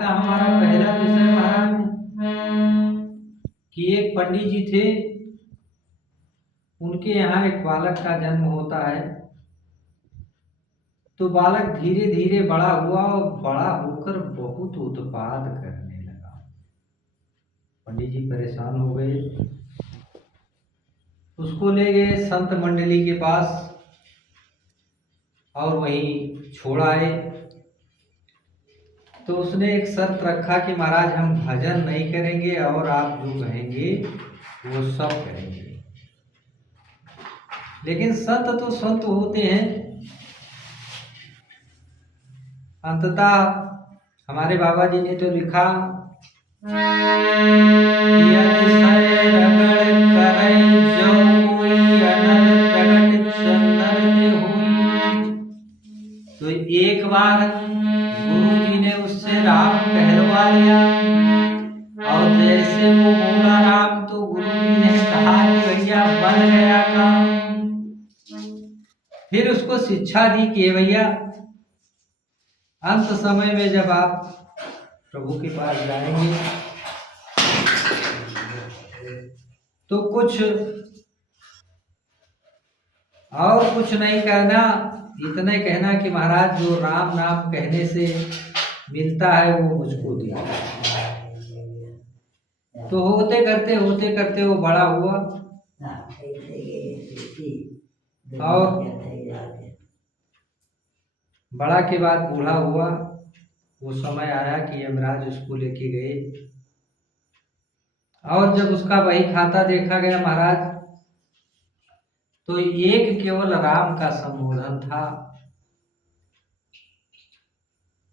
का हमारा पहला विषय महाराज कि एक पंडित जी थे, उनके यहाँ एक बालक का जन्म होता है। तो बालक धीरे धीरे बड़ा हुआ और बड़ा होकर बहुत उत्पात करने लगा। पंडित जी परेशान हो गए, उसको ले गए संत मंडली के पास और वहीं छोड़ आए। तो उसने एक शर्त रखा कि महाराज हम भजन नहीं करेंगे और आप जो कहेंगे वो सब करेंगे। लेकिन संत तो संत होते हैं। अंततः हमारे बाबा जी ने तो लिखा, तो एक बार गुरु जी ने उससे राम कहलवा लिया और जैसे वो बोला राम, तो गुरु जी ने कहा कि भैया बन गया काम। फिर उसको शिक्षा दी कि भैया अंत समय में जब आप प्रभु के पास जाएंगे तो कुछ और कुछ नहीं करना, इतने कहना कि महाराज जो राम नाम कहने से मिलता है वो मुझको दिया। तो होते करते वो बड़ा हुआ और बड़ा के बाद बूढ़ा हुआ। वो समय आया कि यमराज उसको लेके गए और जब उसका बही खाता देखा गया महाराज, तो एक केवल राम का संबोधन था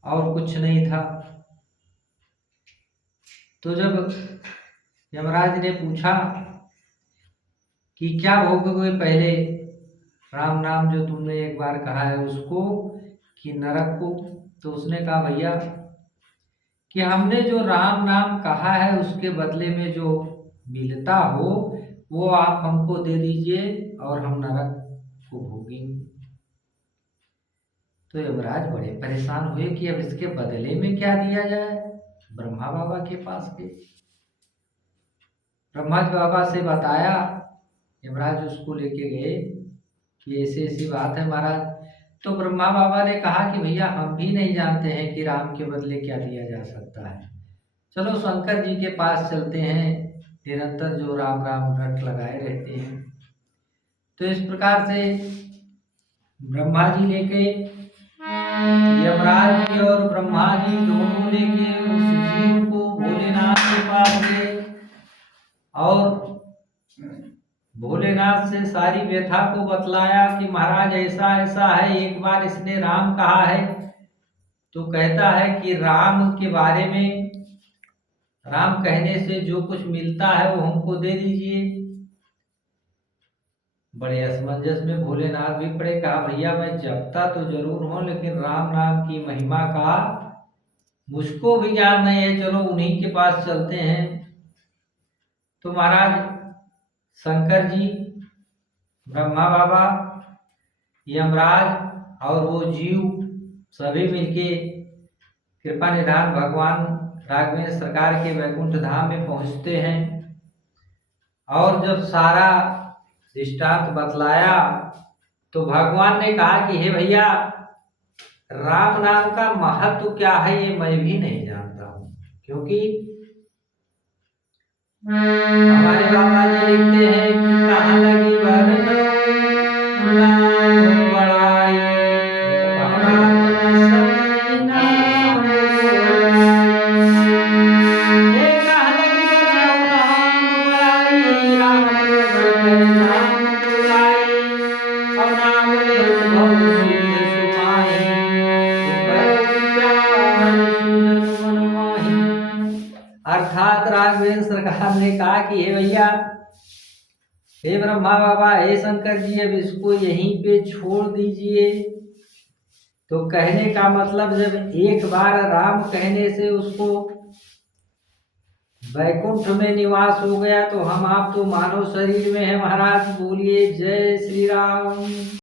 और कुछ नहीं था। तो जब यमराज ने पूछा कि क्या भोगोगे पहले, राम नाम जो तुमने एक बार कहा है उसको कि नरक को, तो उसने कहा भैया कि हमने जो राम नाम कहा है उसके बदले में जो मिलता हो वो आप हमको दे दीजिए और हम नरक को भोगेंगे। तो यमराज बड़े परेशान हुए कि अब इसके बदले में क्या दिया जाए। ब्रह्मा बाबा के पास गए, ब्रह्मा बाबा से बताया, यमराज उसको लेके गए कि ऐसी ऐसी बात है महाराज। तो ब्रह्मा बाबा ने कहा कि भैया हम भी नहीं जानते हैं कि राम के बदले क्या दिया जा सकता है, चलो शंकर जी के पास चलते हैं, निरंतर जो राम राम रट लगाए रहते हैं। तो इस प्रकार से ब्रह्मा जी लेके, यमराज जी और ब्रह्मा जी दोनों लेके उस जीव को भोलेनाथ के पास गए और भोलेनाथ से सारी व्यथा को बतलाया कि महाराज ऐसा ऐसा है, एक बार इसने राम कहा है तो कहता है कि राम के बारे में, राम कहने से जो कुछ मिलता है वो हमको दे दीजिए। बड़े असमंजस में भोलेनाथ भी पड़े, कहा भैया मैं जपता तो जरूर हूं लेकिन राम नाम की महिमा का मुझको भी ज्ञान नहीं है, चलो उन्हीं के पास चलते हैं। तो महाराज शंकर जी, ब्रह्मा बाबा, यमराज और वो जीव सभी मिलके कृपा निधान भगवान राघवेंद्र सरकार के वैकुंठ धाम में पहुंचते हैं। और जब सारा दृष्टांत बतलाया तो भगवान ने कहा कि हे भैया राम नाम का महत्व क्या है ये मैं भी नहीं जानता हूं, क्योंकि हमारे बाबा जी लिखते हैं कि कहाँ लगी अर्थात राघवेंद्र सरकार ने कहा कि हे भैया, हे ब्रह्मा बाबा, हे शंकर जी, अब इसको यहीं पे छोड़ दीजिए। तो कहने का मतलब जब एक बार राम कहने से उसको वैकुंठ में निवास हो गया तो हम आप तो मानव शरीर में है महाराज। बोलिए जय श्री राम।